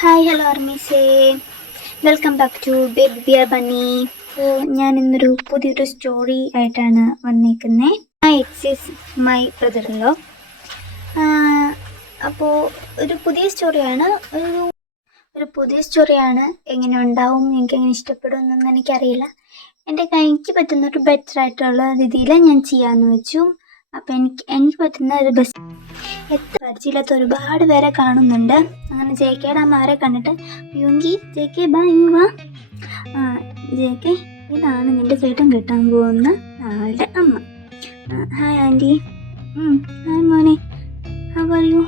Hi hello armies, welcome back to baby bear bunny. ഞാൻ ഇന്നൊരു പുതിയൊരു സ്റ്റോറി ആയിട്ടാണ് വന്നിരിക്കുന്നത്. മൈ എക്സിസ് മൈ ബ്രദറിലോ. അപ്പോൾ ഒരു പുതിയ സ്റ്റോറിയാണ്. ഒരു പുതിയ സ്റ്റോറിയാണ്. എങ്ങനെ ഉണ്ടാവും, എനിക്ക് എങ്ങനെ ഇഷ്ടപ്പെടും എന്നൊന്നും എനിക്കറിയില്ല. എൻ്റെ കൈക്ക് പറ്റുന്ന ഒരു ബെറ്റർ ആയിട്ടുള്ള രീതിയിൽ ഞാൻ ചെയ്യാമെന്ന് വെച്ചു. അപ്പം എനിക്ക് പറ്റുന്ന ഒരു ബെസ്റ്റ് പരിചയമില്ലാത്ത ഒരുപാട് പേരെ കാണുന്നുണ്ട്. അങ്ങനെ ജെ കെയുടെ അമ്മമാരെ കണ്ടിട്ട് യുങ്കി ജെ കെ ബാ ഇങ്ങ് വാ, ജെ കെ ഇതാണ് നിൻ്റെ ചേട്ടൻ കിട്ടാൻ പോകുന്ന ആളുടെ അമ്മ. Hi aunty. ഹായ് മോനെ, how are you?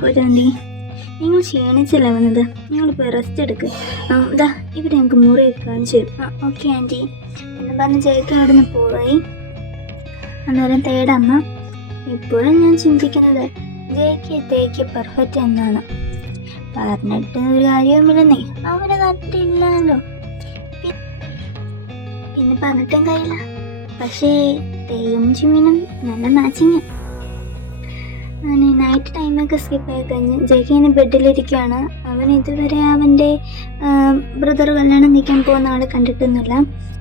Good aunty. നിങ്ങൾ ക്ഷീണിച്ചല്ല വന്നത്, നിങ്ങളിപ്പോൾ റെസ്റ്റ് എടുക്കുക. ഇതാ ഇവിടെ ഞങ്ങൾക്ക് മുറിയൊക്കെ കാണിച്ചു തരും. ഓക്കെ ആൻറ്റി എന്ന് പറഞ്ഞ് ജെ കെ അവിടെ നിന്ന് പോയി. അന്നേരം തേടമ്മ ഇപ്പോഴും ഞാൻ ചിന്തിക്കുന്നത് ജെക്ക് പെർഫെക്റ്റ് എന്നാണ്. പറഞ്ഞിട്ട് ഒരു കാര്യവുമില്ലെന്നേ, അവരെ നാട്ടിലില്ലല്ലോ, പിന്നെ പറഞ്ഞിട്ടും കഴിയില്ല. പക്ഷേ തേയും ജിമ്മിനും നല്ല മാച്ചിങ്. അങ്ങനെ നൈറ്റ് ടൈമൊക്കെ സ്കിപ്പായി കഴിഞ്ഞ് ജെക്ക് ഇങ്ങനെ ബെഡിലിരിക്കുകയാണ്. അവൻ ഇതുവരെ അവൻ്റെ ബ്രദർ കല്യാണം നിൽക്കാൻ പോകുന്ന ആൾ കണ്ടിട്ടൊന്നുമില്ല.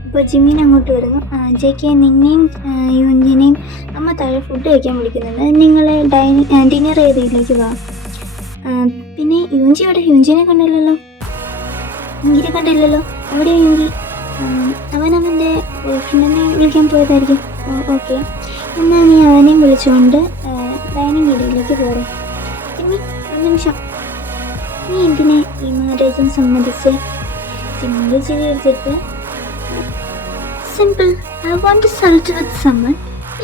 അപ്പോൾ ജിമ്മിൻ അങ്ങോട്ട് വരുന്നു. ജെക്ക് നിന്നെയും യുഞ്ചിനെയും അമ്മ താഴെ ഫുഡ് കഴിക്കാൻ വിളിക്കുന്നുണ്ട്, നിങ്ങൾ ഡിന്നർ ഏരിയയിലേക്ക് വാ. പിന്നെ യുഞ്ചി അവിടെ, യുഞ്ചിനെ കണ്ടില്ലല്ലോ, യുങ്കിനെ കണ്ടില്ലല്ലോ. എവിടെയാണ് യുങ്കി? അവൻ്റെ ബോയ്ഫ്രണ്ടിനെ വിളിക്കാൻ പോയതായിരിക്കും. ഓക്കെ, എന്നാൽ നീ അവനെയും വിളിച്ചുകൊണ്ട് ഡൈനിങ് ഏരിയയിലേക്ക് പോരെ. ജിമ്മി ഒരു നിമിഷം, നീ എന്തിനെ ഈ മാരേജും സമ്മതിച്ച്? ജിമ്മിൻ്റെ ചിരി എടുത്തിട്ട് simple, I want to settle with someone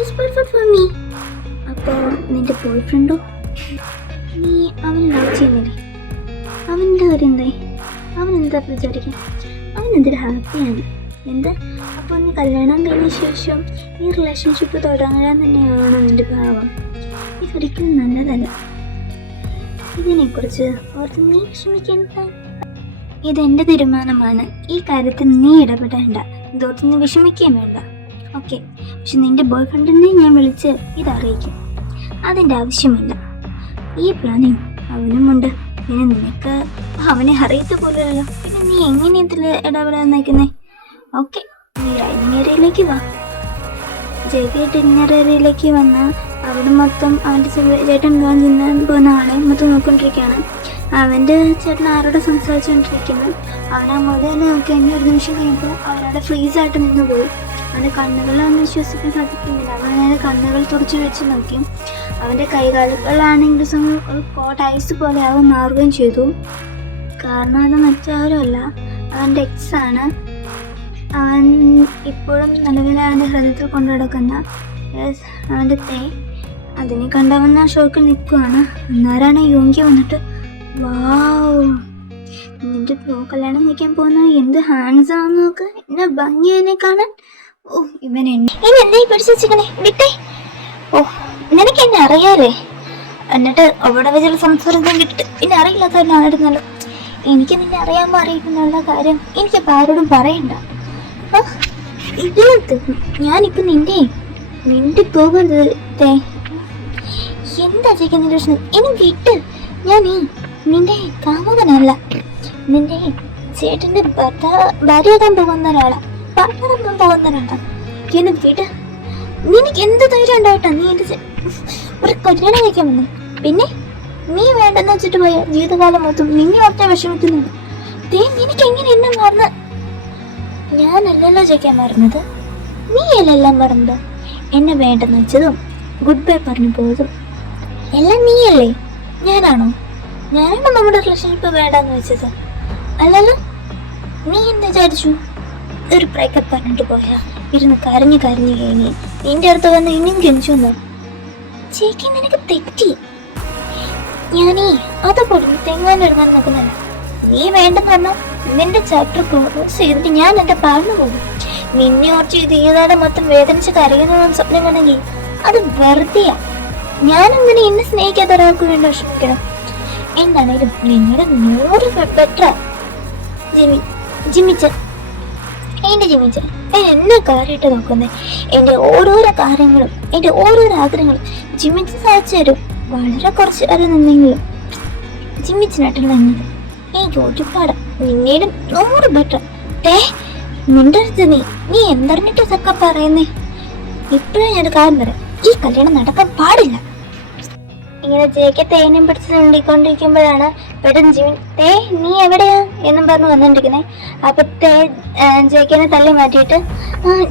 is perfect for me. അപ്പോൾ നിൻ്റെ ബോയ് ഫ്രണ്ടോ? നീ അവൻ ലവ് ചെയ്യുന്നില്ലേ? അവൻ്റെ കാര്യം എന്തായി? അവൻ എന്താ വിചാരിക്കുക? അവൻ എന്തൊരു ഹാപ്പിയാണ്. എന്ത്? അപ്പോൾ നീ കല്യാണം കഴിഞ്ഞ ശേഷം ഈ റിലേഷൻഷിപ്പ് തുടങ്ങാൻ തന്നെയാണോ നിൻ്റെ ഭാവം? ഇതൊരിക്കലും നല്ലതല്ല. ഇതിനെക്കുറിച്ച് ഓർത്ത് നീ വിഷമിക്കേണ്ട. ഇതെൻ്റെ തീരുമാനമാണ്. ഈ കാര്യത്തിൽ നീ ഇടപെടേണ്ട. ഇതോർത്ത് നീ വിഷമിക്കുകയും വേണ്ട. ഓക്കെ, പക്ഷെ നിൻ്റെ ബോയ് ഫ്രണ്ടിനെ ഞാൻ വിളിച്ച് ഇതറിയിക്കും. അതിൻ്റെ ആവശ്യമില്ല. ഈ പ്ലാനിങ് അവനുമുണ്ട്. പിന്നെ നിനക്ക് അവനെ അറിയത്ത പോലെയല്ലോ, പിന്നെ നീ എങ്ങനെ ഇതിൽ ഇടപെടാൻ നിൽക്കുന്നേ? ഓക്കെ, നീ ഡൈനിങ് ഏരിയയിലേക്ക് വാ. ജെകെ ഡിന്നർ ഏരിയയിലേക്ക് വന്നാൽ അവിടെ മൊത്തം അവൻ്റെ ചേട്ടൻ തിന്നാൻ പോകുന്ന ആളെ മൊത്തം നോക്കിക്കൊണ്ടിരിക്കുകയാണ്. അവൻ്റെ ചേട്ടൻ ആരോട് സംസാരിച്ചുകൊണ്ടിരിക്കുന്നു. അവൻ അങ്ങോട്ട് തന്നെ നോക്കി. കഴിഞ്ഞ ഒരു നിമിഷം കഴിയുമ്പോൾ അവനവിടെ ഫ്രീസായിട്ട് നിന്ന് പോയി. അവൻ്റെ കണ്ണുകളൊന്നും വിശ്വസിക്കാൻ സാധിക്കുന്നില്ല. അവനെ കണ്ണുകൾ തുറച്ച് വെച്ച് നോക്കി. അവൻ്റെ കൈകാലുകളാണെങ്കിലും ഒരു കോട്ട് ഐസ് പോലെ അവൻ മാറുകയും ചെയ്തു. കാരണം അത് മറ്റാരുമല്ല, അവൻ്റെ എക്സാണ്. അവൻ ഇപ്പോഴും നിലവിലെ അവൻ്റെ ഹൃദയത്തിൽ കൊണ്ടു നടക്കുന്ന അവൻ്റെ തേ. അതിനെ കണ്ടവൻ ആ ഷോക്കിൽ നിൽക്കുകയാണ്. അന്നേരമാണ് യോങ്കി വന്നിട്ട്, വാവ്, നിന്റെ കല്യാണം നിൽക്കാൻ പോകുന്ന എന്ത് ഹാൻഡ്സ് ആണെന്ന് നോക്ക്, എന്നെ ഭംഗിയെ കാണാൻ. ഓ, ഇവൻ എന്തായി പിടിച്ചു വെച്ചിക്കണേ, വിട്ടേ. ഓ, നിനക്ക് എന്നെ അറിയാലേ. എന്നിട്ട് അവിടെ വെച്ചുള്ള സംസാരം കിട്ടി. പിന്നെ അറിയില്ലാത്തവനായിരുന്നല്ലോ. എനിക്ക് നിന്നെ അറിയാമോ അറിയിക്കുന്നുള്ള കാര്യം എനിക്കിപ്പോൾ ആരോടും പറയണ്ട. ഇതിനകത്ത് ഞാനിപ്പോൾ നിന്റെ പോകരുത്. എന്താ ചെയ്യുന്ന പ്രശ്നം? എനിക്ക് വിട്ട്. ഞാൻ നിന്റെ കാമുകനല്ല, നിന്റെ ചേട്ടൻ്റെ ഭാര്യയാകാൻ പോകുന്ന ഒരാളാ, പാർട്ട്ണറാകാൻ പോകുന്ന ഒരാളാ. എന്നെ വിട്. നിനക്ക് എന്ത് ധൈര്യം ഉണ്ടായിട്ടാ നീ എൻ്റെ ഒരു കല്യാണം കഴിക്കാൻ വന്നേ? പിന്നെ നീ വേണ്ടെന്ന് വെച്ചിട്ട് പോയ ജീവിതകാലം മൊത്തം നിന്നെ ഒറ്റ വിഷമിക്കുന്നുണ്ട്. നിനക്ക് എങ്ങനെ എന്നെ മറന്ന്? ഞാനല്ലല്ലോ ചെയ്യാൻ മറന്നത്, നീ അല്ലെല്ലാം മറന്നത്. എന്നെ വേണ്ടെന്ന് വെച്ചതും ഗുഡ് ബൈ പറഞ്ഞു പോയതും എല്ലാം നീയല്ലേ? ഞാനാണോ നമ്മുടെ റിലേഷൻഷിപ്പ് വേണ്ടെന്ന് വെച്ചത്? അല്ലല്ലോ. നീ എന്താ വിചാരിച്ചു? ഒരു ബ്രേക്കപ്പ് പറഞ്ഞിട്ട് പോയാ ഇരുന്ന് കരഞ്ഞു കഴിഞ്ഞ് നിന്റെ അടുത്ത് വന്ന് ഇനിയും കെഞ്ചുന്നോ? ചേക്കി നിനക്ക് തെറ്റി. ഞാനീ അതുപോലെ തെങ്ങാനൊരുങ്ങാൻ നോക്കുന്നല്ല. നീ വേണ്ടെന്ന് പറഞ്ഞാൽ നിന്റെ ചാപ്റ്റർ ക്ലോസ് ചെയ്തിട്ട് ഞാൻ എൻ്റെ പാടിന് പോകും. നിന്നെ ഓർച്ച് ജീവിതകാലം മൊത്തം വേദനിച്ച് കരയുന്നതെന്ന് സ്വപ്നം വേണമെങ്കിൽ അത് വെറുതെയാ. ഞാനെങ്ങനെ എന്നെ സ്നേഹിക്കാത്ത ഒരാൾക്ക് വേണ്ടി വിഷമിക്കണം? എന്താണേലും നിങ്ങളുടെ 100 ബെറ്ററാ. ജിമ്മിച്ച എന്നെ കാര്യമായിട്ട് നോക്കുന്നത്. എൻ്റെ ഓരോരോ കാര്യങ്ങളും എൻ്റെ ഓരോരോ ആഗ്രഹങ്ങളും ജിമ്മിച്ച് സാധിച്ചു തരും. വളരെ കുറച്ച് വരെ നിന്നെങ്കിലും ജിമ്മിച്ചിനായിട്ടുള്ള എനിക്ക് ഒരുപാട് നിന്നേടും 100 ബെറ്റർ. മിണ്ടരുത് നീ എന്തറിഞ്ഞിട്ട് ഇതൊക്കെ പറയുന്നേ? ഇപ്പോഴും ഞാൻ കാര്യം പറയാം, ഈ കല്യാണം നടക്കാൻ പാടില്ല. ഇങ്ങനെ ജേക്ക് തേനും പിടിച്ച് ചൂണ്ടിക്കൊണ്ടിരിക്കുമ്പോഴാണ് പെട്ടെന്ന് ജിമിൻ നീ എവിടെയാ എന്നും പറഞ്ഞ് വന്നോണ്ടിരിക്കുന്നേ. അപ്പൊ ജേക്കിനെ തള്ളി മാറ്റിയിട്ട്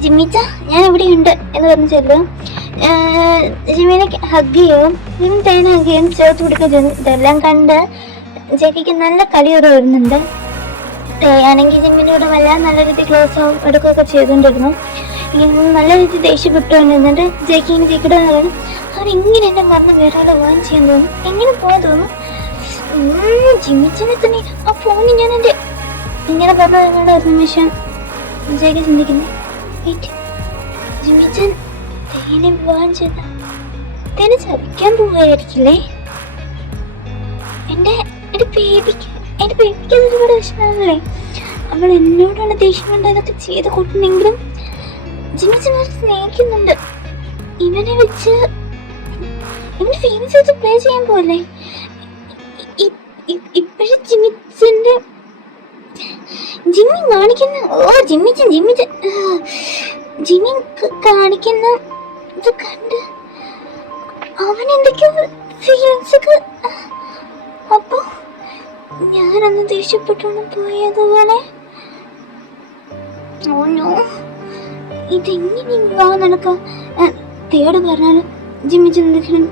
ജിമ്മിച്ച ഞാൻ എവിടെയുണ്ട് എന്ന് പറഞ്ഞ് ചെല്ലും. ജിമിനെ ഹഗ് ചെയ്യും, ജിമിൻ തേനെ ഹഗ് ചെയ്യും, ചേർത്ത് പിടിക്കുകയും ചെയ്യുന്നു. ഇതെല്ലാം കണ്ട് ജേക്കിക്ക് നല്ല കളിയോട് വരുന്നുണ്ട്. ആണെങ്കിൽ ജിമ്മിനോട് വല്ലാതെ നല്ല രീതിയിൽ ക്ലോസ് എടുക്കുകയൊക്കെ ചെയ്തുകൊണ്ടിരുന്നു. നല്ല രീതിയിൽ ദേഷ്യപ്പെട്ടു എന്നിട്ട് ജേക്കിയുടെ പറയണം, അവരിങ്ങനെ എന്നെ മറന്ന് വേറെ ആളെ വാൻ ചെയ്യാൻ തോന്നും, എങ്ങനെ പോകാൻ തോന്നും? ജിമ്മിച്ചനെ തന്നെ ആ ഫോണിൽ ഞാൻ എൻ്റെ ഇങ്ങനെ പറഞ്ഞ ഒരു നിമിഷം ജേക്ക് ചിന്തിക്കുന്നേ, ജിമ്മിച്ചൻ തേനെ വാൻ ചെയ്ത തേനെ ചതിക്കാൻ പോവുകയായിരിക്കില്ലേ? എൻ്റെ ബേബിക്ക് ഒരുപാട് വിഷമമാണല്ലേ? അവൾ എന്നോടാണ് ദേഷ്യം കൊണ്ട് അതൊക്കെ ചെയ്ത് കൂട്ടുന്നെങ്കിലും ജിമ്മിച്ചനെ സ്നേഹിക്കുന്നുണ്ട്. ഇവനെ വെച്ച് ഫീലിങ്സ് വെച്ച് പ്ലേ ചെയ്യാൻ പോലെ ഇപ്പോഴും ജിമ്മി കാണിക്കുന്ന ജിമ്മി കാണിക്കുന്ന ഇത് കണ്ട് അവൻ എന്തൊക്കെയോ ഫീലിങ്സ് ഒക്കെ. അപ്പൊ ഞാനന്ന് ദേഷ്യപ്പെട്ടോണ്ട് പോയതുപോലെ ഇതെങ്ങനെ നടക്ക തേട് പറഞ്ഞാലും ജിമ്മിച്ചൻ എന്തെങ്കിലും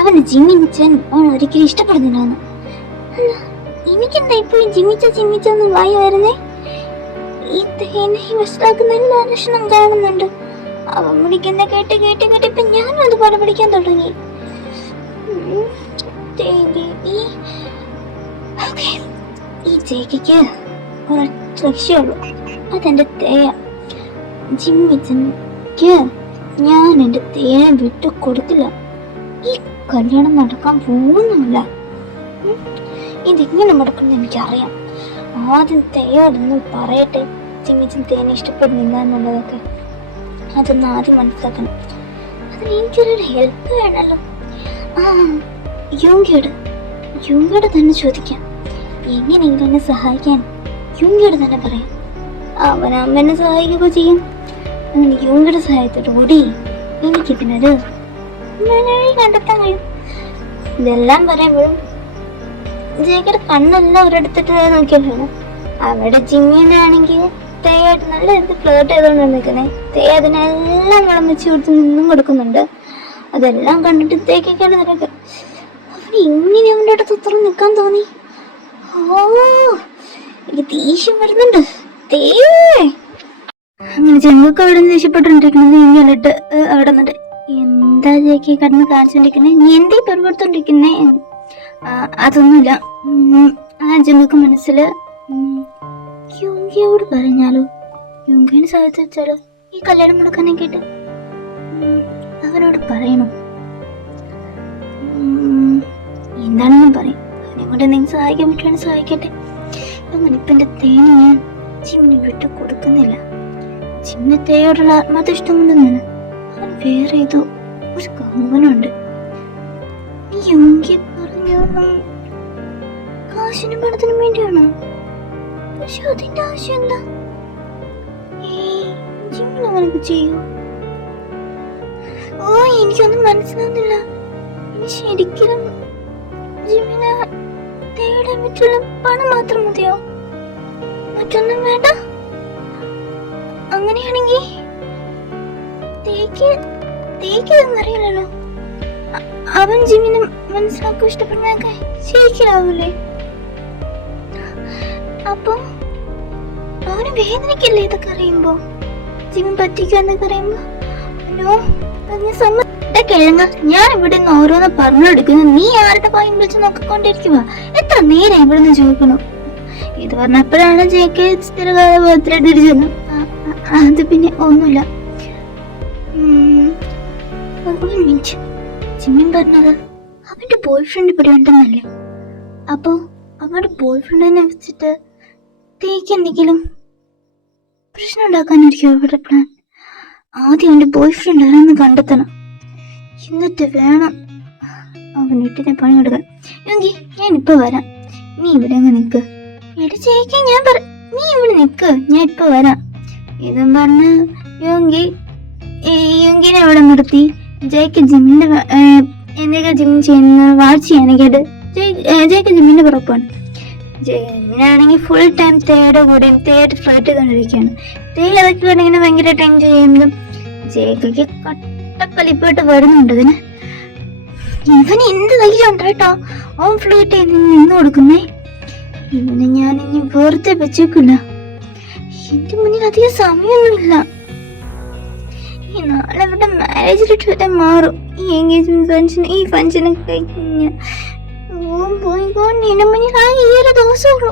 അവന് ജിമ്മിച്ചൻ ഒരിക്കലും ഇഷ്ടപ്പെടുന്നില്ലാന്ന്. എനിക്കെന്താ ഇപ്പോഴും ജിമ്മിച്ചെന്ന് വായി വരുന്നേ? ഈ തേനെ മനസ്സിലാക്കുന്ന എല്ലാ ലക്ഷണം കാണുന്നുണ്ട്. അവൻ വിളിക്കുന്ന കേട്ട് ഇപ്പൊ ഞാനും അതുപോലെ പഠിക്കാൻ തുടങ്ങി. ഈ ജേക്കിക്ക് ഒരൊറ്റ ലക്ഷ്യമുള്ളൂ, അതെന്റെ തേയ. ജിമ്മിച്ചൻക്ക് ഞാൻ എൻ്റെ തേനെ വിട്ടു കൊടുക്കില്ല. ഈ കല്യാണം നടക്കാൻ പോകുന്നില്ല. ഇതെങ്ങനെ നടക്കുന്നത് എനിക്കറിയാം. ആദ്യം തേയോടൊന്ന് പറയട്ടെ, ജിമ്മിച്ചൻ തേനെ ഇഷ്ടപ്പെടുന്നില്ല എന്നുള്ളതൊക്കെ. അതൊന്ന് ആദ്യം മനസ്സിലാക്കണം. അതിന് എനിക്കൊരു ഹെൽപ്പ് വേണമല്ലോ. യുങ്കയോട് തന്നെ ചോദിക്കാം. എങ്ങനെയെങ്കിലും എന്നെ സഹായിക്കാൻ യുങ്കയോട് തന്നെ പറയാം. അവൻ അമ്മനെ സഹായിക്കുകയോ ചെയ്യും. യുങ്കയുടെ സഹായത്തോടുകൂടി എനിക്കിതിനൊരു കണ്ടെത്താൻ കഴിയും. ഇതെല്ലാം പറയുമ്പോഴും ജേക്കയുടെ കണ്ണെല്ലാം ഒരിടത്തിട്ട് നോക്കിയിട്ടാണ്. അവിടെ ജിമ്മിനാണെങ്കിൽ തേയായിട്ട് നല്ല രീതിയിൽ ഫ്ലേർട്ട് ചെയ്തുകൊണ്ടാണ് നിൽക്കുന്നത്. തേ അതിനെല്ലാം വളം വെച്ച് കൊടുത്ത് നിന്നും കൊടുക്കുന്നുണ്ട്. അതെല്ലാം കണ്ടിട്ട് തേക്കൊക്കെയാണ് നിനക്ക് അവന് ഇങ്ങനെ അവൻ്റെ അടുത്ത് ഉത്തരം നിൽക്കാൻ തോന്നി. എനിക്ക് ദേഷ്യം വരുന്നുണ്ട്. അങ്ങനെ ചെങ്കൊക്കെ അവിടെ നിന്ന് ദേഷ്യപ്പെട്ടുകൊണ്ടിരിക്കുന്നത് ഇങ്ങനെട്ട് അവിടെ നിന്നിട്ട് എന്താ ജേക്കി കടന്ന് കാണിച്ചോണ്ടിരിക്കുന്നത്, നീ എന്തേ പെരുപെടുത്തോണ്ടിരിക്കുന്നേ? അതൊന്നുമില്ല. ചെങ്കൊക്കെ മനസ്സില് യുങ്കിയോട് പറഞ്ഞാലോ, യുങ്കിനെ സഹായിച്ചാലോ ഈ കല്യാണം മുടക്കാനൊക്കെയിട്ട് അവനോട് പറയണോ? എന്താണെന്നും പറയും. അവനെ കൊണ്ട് എന്തെങ്കിലും സഹായിക്കാൻ പറ്റുവാണെങ്കിൽ സഹായിക്കട്ടെ. അങ്ങനെ ഇപ്പം എൻ്റെ തേന് ഞാൻ ജിമ്മിന് വിട്ടു കൊടുക്കുന്നില്ല. ജിമ്മിന് തേയോടുള്ള ആത്മാർത്ഥ ഇഷ്ടം കൊണ്ടൊന്നാണ്. അവൻ വേറെ ഏതോ ഒരു കമ്പനുണ്ട്. യുങ്കി പറഞ്ഞോളും കാശിനും പണത്തിനും വേണ്ടിയാണോ? പക്ഷെ അതിന്റെ ആവശ്യം എന്താ? ജിമ്മിന് അങ്ങനെയൊക്കെ ചെയ്യൂ? എനിക്കൊന്നും മനസ്സിലാവുന്നില്ല. ശരിക്കും ജിമ്മിന് തേടാൻ പറ്റുള്ള പണം മാത്രം മതിയോ? മറ്റൊന്നും വേണ്ട? അങ്ങനെയാണെങ്കിൽ തേക്കിതൊന്നറിയില്ലല്ലോ. അവൻ ജിമ്മിന് മനസ്സിലാക്കാൻ ഇഷ്ടപ്പെടുന്നതൊക്കെ ശരിക്കിലാവൂലേ? അപ്പൊ അവന് വേദനയ്ക്കല്ലേ ഇതൊക്കെ അറിയുമ്പോ? ജിമ്മിൻ പറ്റിക്കുക എന്നൊക്കെ അറിയുമ്പോ കിഴങ്ങ ഞാൻ ഇവിടെ നിന്ന് ഓരോന്ന് പറഞ്ഞെടുക്കുന്നു. നീ ആരുടെ പായം വിളിച്ച് നോക്കിക്കൊണ്ടിരിക്കുക? എത്ര നേരം ഇവിടെ നിന്ന് ചോദിക്കണു? ഇത് പറഞ്ഞപ്പോഴാണ് ജേക്ക് സ്ഥിരകാല ബർത്ത്ഡേ. അത് പിന്നെ ഒന്നുമില്ല. ജിമ്മിൻ പറഞ്ഞത് അവന്റെ ബോയ് ഫ്രണ്ട് ഇവിടെ ഉണ്ടെന്നല്ലേ? അപ്പോ അവരുടെ ബോയ് ഫ്രണ്ടിനെ വെച്ചിട്ട് തേക്ക് എന്തെങ്കിലും പ്രശ്നം ഉണ്ടാക്കാനായിരിക്കും ഇവിടെ പ്ലാൻ. ആദ്യം അവന്റെ ബോയ് ഫ്രണ്ട് ആരാന്ന് കണ്ടെത്തണം. എന്നിട്ട് വേണം അവൻ വീട്ടിനെ പണിയെടുക്കാൻ. യോങ്കി ഞാൻ ഇപ്പൊ വരാം, നീ ഇവിടെ അങ്ങ് നിക്ക്. എടി ചേച്ചി നീ ഇവിടെ നിക്ക്, ഞാൻ ഇപ്പൊ വരാം ഇതും പറഞ്ഞ് യോങ്കിനെ അവിടെ നിർത്തി ജയ്ക്ക് ജിമ്മിന്റെ എന്തൊക്കെ ജിം ചെയ്യുന്ന വാച്ച് ചെയ്യാനൊക്കെയായിട്ട് ജയ്ക്ക് ജിമ്മിന്റെ പുറപ്പാണ്. ജിമ്മിനാണെങ്കിൽ ഫുൾ ടൈം തേയുടെ ഫ്ലൈറ്റ് കണ്ടിരിക്കുകയാണ്. അതൊക്കെ ഇങ്ങനെ ഭയങ്കരമായിട്ട് എൻജോയ് ചെയ്യുന്നതും ജയ്ക്ക് കട്ടക്കലിപ്പോട്ട് വരുന്നുണ്ട്. അതിന് ഇവന് എന്ത് ധൈര്യം ഉണ്ട് കേട്ടോ, ഓൻ ഫ്ലൈറ്റ് നിന്ന് കൊടുക്കുന്നേ. ഇവനെ ഞാൻ ഇനി വെറുതെ വെച്ചേക്കില്ല, എന്റെ മുന്നിൽ അധികം സമയമൊന്നുമില്ല. ഈ നാളെ ഇവിടെ മാരേജ് റിട്രീറ്റ് മാറും. ഈ എൻഗേജ്മെന്റ് ഈ ഫംഗ്ഷനൊക്കെ കഴിഞ്ഞ എന്റെ മുന്നിൽ ആ ഈ ഒരു ദിവസമുള്ളൂ.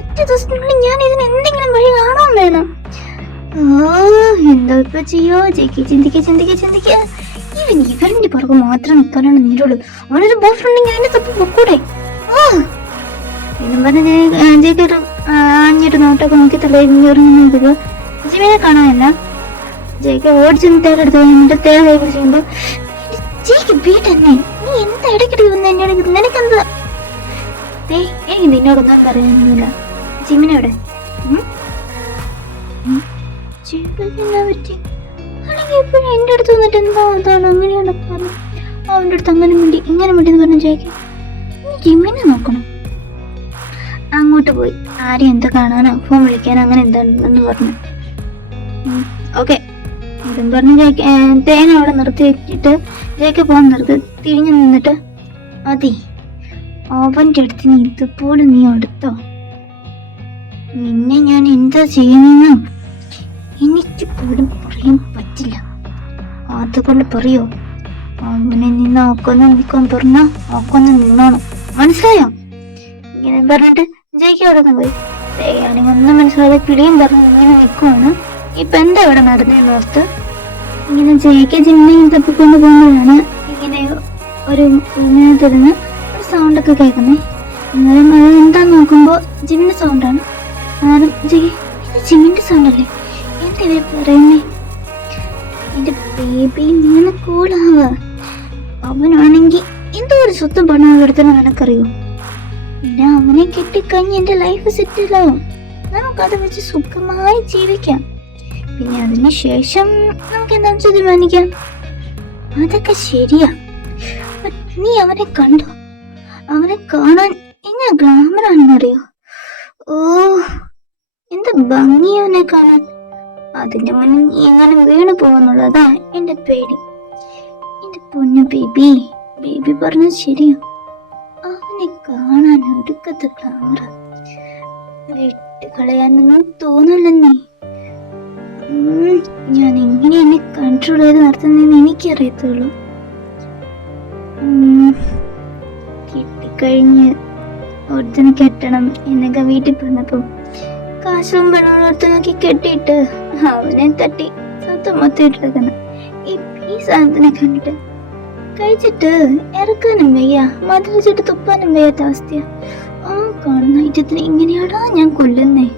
ഒറ്റ ദിവസത്തിനുള്ളിൽ ഞാൻ ഇതിന് എന്തെങ്കിലും വഴി കാണാൻ വേണം. എന്താ ഇപ്പൊ ചെയ്യോ? ചിന്തിക്ക ഇവന്റെ പുറകെ മാത്രം നിൽക്കാനാണ് നീരുള്ളൂ. അവനൊരു ബോയ് ഫ്രണ്ടെങ്കിൽ അതിന്റെ തപ്പ് പൊക്കൂടെ? എന്നും പറഞ്ഞ് ജയിക്കൊരു ആഞ്ഞിട്ട് നോട്ടൊക്കെ നോക്കി തലയിറങ്ങുന്നത് ജിമിനെ കാണാനല്ല. ജയിക്ക് ഓടിച്ചെന്ന് തേടെടുത്ത് എന്നിട്ട് തേട് കൈ പിടിച്ചുമ്പോ ജയിക്ക് വീട്ടെന്നെ, നീ എന്താ ഇടയ്ക്കിടയ്ക്ക് വന്ന് എന്നോട് നിനക്കെന്താ? എനിക്ക് നിന്നോടൊന്നും പറയാനൊന്നുമില്ല. ജിമിനെവിടെ പറ്റി ആണെങ്കിൽ എപ്പോഴും എന്റെ അടുത്ത് വന്നിട്ട് എന്താ അതാണ് അങ്ങനെയാണ് പറഞ്ഞു. അവന്റെ അടുത്ത് അങ്ങനെ മിണ്ടി ഇങ്ങനെ മിണ്ടി എന്ന് പറഞ്ഞു ജയിക്ക് നീ ജിമിനെ നോക്കണം. അങ്ങോട്ട് പോയി ആരെയും എന്താ കാണാനോ ഫോൺ വിളിക്കാനോ അങ്ങനെ എന്താണെന്ന് പറഞ്ഞു. ഓക്കെ ഇതും പറഞ്ഞ് തേന അവിടെ നിർത്തി വെച്ചിട്ട് ജയിക്ക് പോകാൻ നിർത്തി തിരിഞ്ഞു നിന്നിട്ട് മതി, അവന്റെ അടുത്ത് നീ ഇതുപോലെ നീ എടുത്തോ, നിന്നെ ഞാൻ എന്താ ചെയ്യുന്നെന്ന് എനിക്ക് പോലും പറയാൻ പറ്റില്ല. അതുകൊണ്ട് പറയോ, അവനെ നിന്ന് ആക്കൊന്ന് നിൽക്കാൻ പറഞ്ഞ ആക്കൊന്ന് നിന്നോണം, മനസ്സിലായോ? ഇങ്ങനെ പറഞ്ഞിട്ട് ജയിക്ക് അവിടെ നിന്ന് പോയി. ജയാണെങ്കിൽ ഒന്നും മനസ്സിലാതെ കിളിയും പറഞ്ഞു ഇങ്ങനെ നിൽക്കുവാണ്. ഇപ്പൊ എന്താ ഇവിടെ നടന്നതെന്ന് ഓർത്ത് ഇങ്ങനെ ജയിക്ക് ജിമ്മിയും തപ്പിക്കൊണ്ട് പോകുമ്പോഴാണ് ഇങ്ങനെ ഒരു തുറന്ന് ഒരു സൗണ്ടൊക്കെ കേൾക്കുന്നേ. എന്നാലും അത് എന്താന്ന് നോക്കുമ്പോ ജിമ്മിന്റെ സൗണ്ടാണ്. എന്നാലും ഇത് ജിമ്മിന്റെ സൗണ്ടല്ലേ, എന്താ ഇവര് പറയുന്നേ? എന്റെ ബേബി ഇങ്ങനെ കൂളാവുക. അവനാണെങ്കിൽ എന്തോ ഒരു സ്വത്തും പണം എടുത്തണം നിനക്കറിയോ? പിന്നെ അവനെ കെട്ടിക്കഴിഞ്ഞ് എന്റെ ലൈഫ് സെറ്റിലാവും, നമുക്കത് വെച്ച് സുഖമായി ജീവിക്കാം. പിന്നെ അതിന് ശേഷം നമുക്ക് എന്താണെന്ന് തീരുമാനിക്കാം. അതൊക്കെ ശരിയാ. നീ അവനെ കണ്ടോ? അവനെ കാണാൻ എങ്ങനെ ഗ്ലാമർ ആണെന്നറിയോ? ഓ എന്താ ഭംഗി അവനെ കാണാൻ. അതിന്റെ മുന്നിൽ നീ എങ്ങനെ വീണു പോകുന്നുള്ളതാ എന്റെ പേടി. എന്റെ പൊന്നു ബേബി, ബേബി പറഞ്ഞത് ശരിയാ. അവനെ കാണാൻ ഒടുക്കത്തെ ഗ്ലാമറ, വിട്ട് കളയാനൊന്നും തോന്നില്ലെന്നേ. ഞാൻ എങ്ങനെ എന്നെ കൺട്രോൾ ചെയ്ത് നടത്തുന്നതെന്ന് എനിക്കറിയത്തുള്ളൂ. കെട്ടിക്കഴിഞ്ഞ് ഒരുത്തനെ കെട്ടണം എന്നൊക്കെ വീട്ടിൽ പറഞ്ഞപ്പോ കാശും പണവും ഒരുത്ത നോക്കി കെട്ടിയിട്ട് അവനെ തട്ടി സ്വന്തം മൊത്തം ഇട്ടെടുക്കണം. ഈ സാധനത്തിനെ കണ്ടിട്ട് കഴിച്ചിട്ട് ഇറക്കാനും വയ്യ, മതിലിച്ചിട്ട് തുപ്പാനും വയ്യാത്ത അവസ്ഥയാ. ആ കാണുന്ന ഐറ്റത്തിന് ഇങ്ങനെയാടാ ഞാൻ കൊല്ലുന്നേ.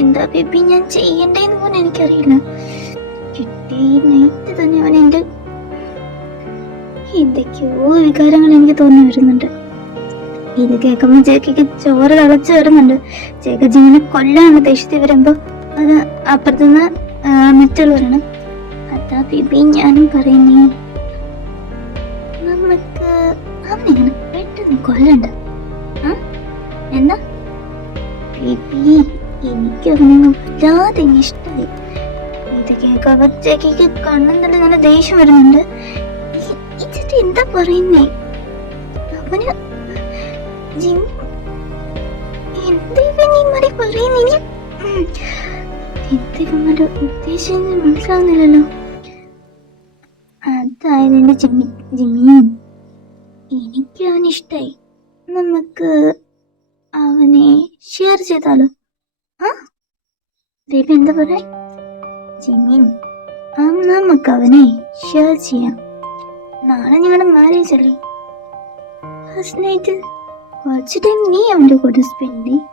എന്താ ബേബി ഞാൻ ചെയ്യണ്ടേന്ന് പോലും എനിക്കറിയില്ല. കിട്ടി നൈറ്റ് തന്നെ അവൻ എന്റെ എന്തൊക്കെയോ വികാരങ്ങൾ എനിക്ക് തോന്നി വരുന്നുണ്ട്. ഇത് കേൾക്കുമ്പോ ജേക്ക് ചോറ് തിളച്ചു വരുന്നുണ്ട്. ജേക്ക് ജീവനെ കൊല്ലാനുള്ള ദേഷ്യത്തിൽ വരുമ്പോ അത് അപ്പുറത്തുനിന്ന് മറ്റുള്ളവരാണ്. അതാ ബേബി ഞാനും പറയുന്നേ, നമുക്ക് അവനെങ്ങനെ പെട്ടെന്ന് കൊല്ലണ്ട. എന്താ ബേബി, എനിക്ക് അവനൊന്നും വല്ലാതെ ഇഷ്ടമായി. ഇത് കേൾക്കുമ്പോഴത്തേക്ക് കണ്ണും തന്നെ നല്ല ദേഷ്യം വരുന്നുണ്ട്. ഈ ചേച്ചി എന്താ പറയുന്നേ? അവന് എന്തെങ്കിലും പറയുന്നില്ല, എന്തെങ്കിലും ഉദ്ദേശം മനസ്സിലാവുന്നില്ലല്ലോ. അതായത് എന്റെ ജിമ്മി, എനിക്ക് അവനിഷ്ടായി. നമുക്ക് അവനെ ഷെയർ ചെയ്താലോ? ബേബി എന്താ പറയാ? ജിമ്മിൻ, നമുക്ക് അവനെ ഷെയർ ചെയ്യാം. നാളെ ഞങ്ങളുടെ മാരേജ് അല്ലേ? ഫസ്റ്റ് നൈറ്റ് കുറച്ച് ടൈം നീ അവൻ്റെ കൂടെ സ്പെൻഡ് ചെയ്യും,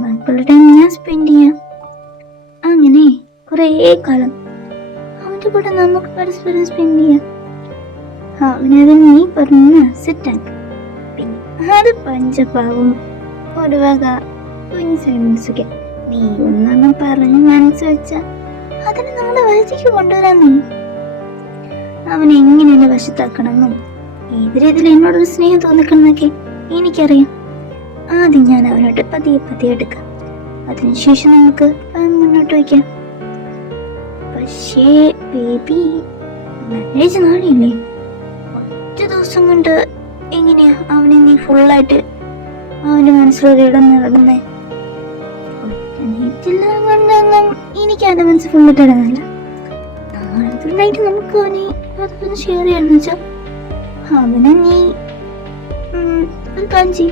ബാക്കിയുള്ള ടൈം ഞാൻ സ്പെൻഡ് ചെയ്യാം. അങ്ങനെ കുറേ കാലം അവൻ്റെ കൂടെ നമുക്ക് പരസ്പരം സ്പെൻഡ് ചെയ്യാം. അവനത് നീ പറഞ്ഞ സെറ്റാക്ക്. പിന്നെ അത് പഞ്ചപാവും ഒരു വക കുഞ്ഞു സൈൻസൊക്കെ നീ ഒന്നും പറഞ്ഞ് മനസ്സ് വെച്ച അതിന് നമ്മുടെ വയറ്റിക്ക് കൊണ്ടുവരാൻ നീ അവൻ എങ്ങനെ എന്നെ വശത്താക്കണമെന്നും ഏത് രീതിയിൽ എന്നോടൊരു സ്നേഹം തോന്നിക്കണമെന്നൊക്കെ എനിക്കറിയാം. ആദ്യം ഞാൻ അവനോട്ട് പതിയെ പതിയെ എടുക്കാം, അതിനുശേഷം നമുക്ക് മുന്നോട്ട് വയ്ക്കാം. പക്ഷേ ബേബി, മാരേജ് നാളില്ലേ, ഒറ്റ ദിവസം കൊണ്ട് എങ്ങനെയാ അവനെ നീ ഫുള്ളായിട്ട് അവന്റെ മനസ്സിലൊരു ഇടം നേടുന്നേ? ഒറ്റ കൊണ്ടൊന്നും എനിക്ക് അവന്റെ മനസ്സിൽ ഫുള്ളിട്ട് ഇടുന്നില്ല. നാളെ നമുക്ക് അവനെ അതൊന്ന് ഷെയർ ചെയ്യാന്ന് വെച്ചാ അവനെ നീ ഒരു കാഞ്ചി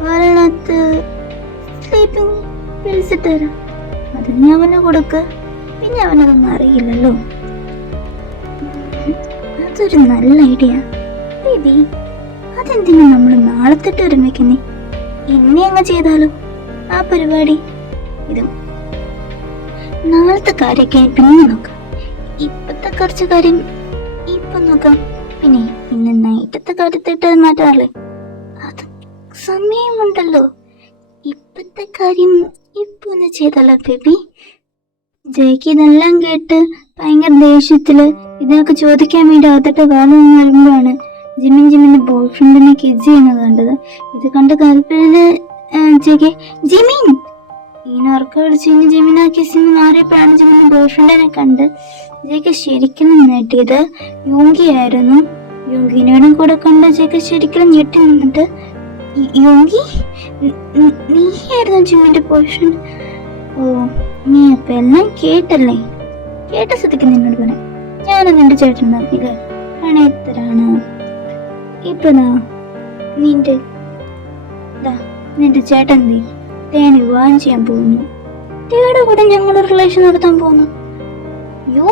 വരണത്ത് സ്ലീപ്പിംഗ് പിൽസ് ഇട്ട് തരാം, അത് നീ അവന് കൊടുക്ക. പിന്നെ അവനതൊന്നും അറിയില്ലല്ലോ. അതൊരു നല്ല ഐഡിയ ബേബി. അതെന്തിനാ നമ്മൾ നാളത്തിട്ട് ഒരുമിക്കുന്നേ? എന്നെ അങ്ങ് ചെയ്താലോ ആ പരിപാടി? ഇതും നാളത്തെ കാര്യമൊക്കെ പിന്നെ നോക്കാം, ഇപ്പത്തെ കുറച്ച് കാര്യം ഇപ്പൊ നോക്കാം. പിന്നെ ഇന്ന് നൈറ്റത്തെ കാര്യത്തിട്ട് മാറ്റാറില്ലേ, അത് സമയമുണ്ടല്ലോ. ഇപ്പത്തെ കാര്യം ഇപ്പൊ ഒന്ന് ചെയ്തല്ലോ ബേബി. ജയ്ക്ക് ഇതെല്ലാം കേട്ട് ഭയങ്കര ദേഷ്യത്തില് ഇതിനൊക്കെ ചോദിക്കാൻ വേണ്ടി അകത്തിട്ട് വേണം വരുമ്പോഴാണ് ജിമിന്റെ ബോയ് ഫ്രണ്ടിനെ കിസ് ചെയ്യുന്നത് കണ്ടത്. ഇത് കണ്ട് താല്പര്യ ജയ്ക്ക് ജിമിൻ ഇങ്ങനെ ഉറക്കം വിളിച്ചു കഴിഞ്ഞ് ജിമിനെ കിസ്സിന്ന് മാറിയപ്പോഴാണ് ജിമിന്റെ ബോയ് ഫ്രണ്ടിനെ കണ്ട് ജയ്ക്ക് ശരിക്കും ഞെട്ടിയത് യോങ്കിയായിരുന്നു. യോങ്കിനോടും കൂടെ കണ്ട് ജയ്ക്ക് ശരിക്കും ഞെട്ടി നിന്നിട്ട്, യോങ്കി നീയായിരുന്നു ജിമ്മിന്റെ ബോയ് ഫ്രണ്ട്? ഓ, നീ അപ്പൊ എല്ലാം കേട്ടല്ലേ? കേട്ട സ്ഥിതിക്ക് നിന്നോട് പറയാം, ഞാനും നിന്റെ ചേട്ടൻ തമ്മില് പ്രണയത്തിലാണ്. ഇപ്പതാ നിന്റെ ചേട്ടൻ തേനെ വിവാഹം ചെയ്യാൻ പോകുന്നു. തേടെ കൂടെ ഞങ്ങളൊരു റിലേഷൻ നടത്താൻ പോകുന്നു. യോ,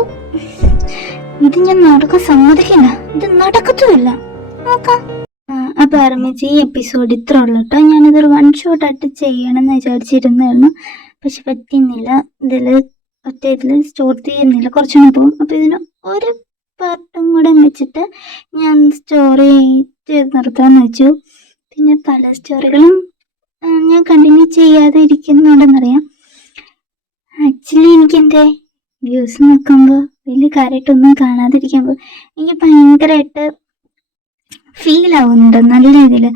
ഇത് ഞാൻ നടക്കാൻ സമ്മതിക്കില്ല, ഇത് നടക്കത്തുമില്ല. നോക്കാം. അപ്പൊ ആരംഭിച്ച് ഈ എപ്പിസോഡ് ഇത്ര ഉള്ളു കേട്ടോ. ഞാനിതൊരു വൺ ഷോട്ട് ആയിട്ട് ചെയ്യണമെന്ന് വിചാരിച്ചിരുന്നായിരുന്നു, പക്ഷെ പറ്റുന്നില്ല. ഇതില് സ്റ്റോർ ചെയ്യുന്നില്ല, കുറച്ചൊന്നും പോകും. അപ്പൊ ഇതിന് ഒരു പാർട്ടും കൂടെ വെച്ചിട്ട് ഞാൻ സ്റ്റോറി ചെയ്ത് നിർത്താന്ന് വെച്ചു. പിന്നെ പല സ്റ്റോറികളും ഞാൻ കണ്ടിന്യൂ ചെയ്യാതെ ഇരിക്കുന്നുണ്ടെന്നറിയാം. ആക്ച്വലി എനിക്ക് എൻ്റെ വ്യൂസ് നോക്കുമ്പോൾ വലിയ കാര്യമായിട്ടൊന്നും കാണാതിരിക്കുമ്പോൾ എനിക്ക് ഭയങ്കരമായിട്ട് ഫീൽ ആവുന്നുണ്ട് നല്ല രീതിയിൽ.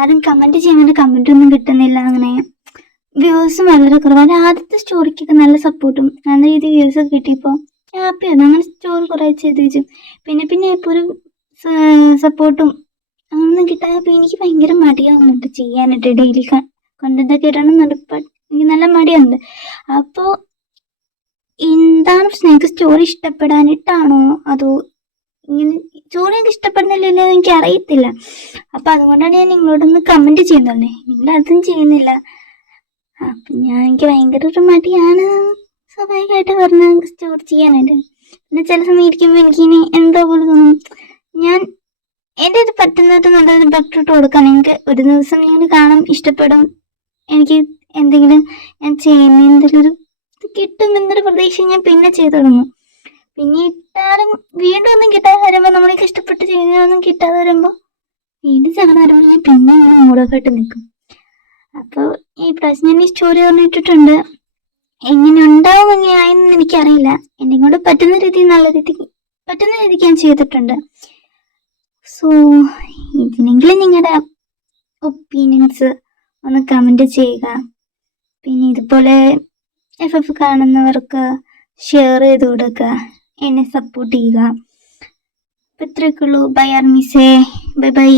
ആരും കമൻറ്റ് ചെയ്യുന്നതിൻ്റെ കമൻ്റ് ഒന്നും കിട്ടുന്നില്ല, അങ്ങനെ വ്യൂസും വളരെ കുറവാണ്. ആദ്യത്തെ സ്റ്റോറിക്കൊക്കെ നല്ല സപ്പോർട്ടും നല്ല രീതിയിൽ വ്യൂസൊക്കെ കിട്ടിയപ്പോൾ ഹാപ്പിയായിരുന്നു. അങ്ങനെ സ്റ്റോറി കുറേ ചെയ്ത് വെച്ചു. പിന്നെ ഇപ്പോൾ ഒരു സപ്പോർട്ടും അങ്ങനൊന്നും കിട്ടാതെ എനിക്ക് ഭയങ്കര മടിയാവുന്നുണ്ട് ചെയ്യാനായിട്ട്. ഡെയിലി കണ്ടന്റൊക്കെ ഇടണമെന്നുണ്ട്, എനിക്ക് നല്ല മടിയാവുന്നുണ്ട്. അപ്പോൾ എന്താണ് നിങ്ങൾക്ക് സ്റ്റോറി ഇഷ്ടപ്പെടാനിട്ടാണോ അതോ ഇങ്ങനെ സ്റ്റോറി എനിക്ക് ഇഷ്ടപ്പെടുന്നില്ലല്ലോ എനിക്ക് അറിയത്തില്ല. അപ്പം അതുകൊണ്ടാണ് ഞാൻ നിങ്ങളോടൊന്ന് കമൻറ്റ് ചെയ്യുന്നുള്ളേ, നിങ്ങളതും ചെയ്യുന്നില്ല. അപ്പം എനിക്ക് ഭയങ്കര ഒരു മടിയാണ് സ്വാഭാവികമായിട്ട് പറഞ്ഞ സ്റ്റോറി ചെയ്യാനായിട്ട്. പിന്നെ ചില സമയം ഇരിക്കുമ്പോൾ എനിക്കിനി എന്തോ പോലെ തോന്നും. ഞാൻ എൻ്റെ ഇത് പറ്റുന്നത് നല്ലൊരു ബെറ്ററിട്ട് കൊടുക്കാൻ എനിക്ക് ഒരു ദിവസം ഞാൻ കാണാൻ ഇഷ്ടപ്പെടും. എനിക്ക് എന്തെങ്കിലും ഞാൻ ചെയ്യുന്ന എന്തെങ്കിലും ഒരു ഇത് കിട്ടും എന്നൊരു പ്രതീക്ഷ ഞാൻ പിന്നെ ചെയ്തു തുടങ്ങും. പിന്നെ ഇട്ടാലും വീണ്ടും ഒന്നും കിട്ടാതെ വരുമ്പോൾ നമ്മളേക്ക് ഇഷ്ടപ്പെട്ട് ചെയ്യുന്നതൊന്നും കിട്ടാതെ വരുമ്പോൾ വീണ്ടും ചങ്ങനെ വരുമ്പോൾ ഞാൻ പിന്നെ ഇങ്ങനെ മൂടൊക്കെ നിൽക്കും. അപ്പോൾ ഈ പ്രാവശ്യം ഞാൻ ഈ സ്റ്റോറി പറഞ്ഞിട്ടിട്ടുണ്ട്. എങ്ങനെ ഉണ്ടാവും എങ്ങനെയായെന്ന് എനിക്കറിയില്ല. എന്നെ കൊണ്ട് പറ്റുന്ന രീതിക്ക് നല്ല രീതിക്ക് പറ്റുന്ന രീതിക്ക് ഞാൻ ചെയ്തിട്ടുണ്ട്. സോ ഇതിനെങ്കിലും നിങ്ങളുടെ ഒപ്പീനിയൻസ് ഒന്ന് കമൻറ്റ് ചെയ്യുക. പിന്നെ ഇതുപോലെ FF കാണുന്നവർക്ക് ഷെയർ ചെയ്ത് കൊടുക്കുക, എന്നെ സപ്പോർട്ട് ചെയ്യുക. അപ്പോൾ ഇത്രയൊക്കെ ഉള്ളൂ. Bye armies, bye by.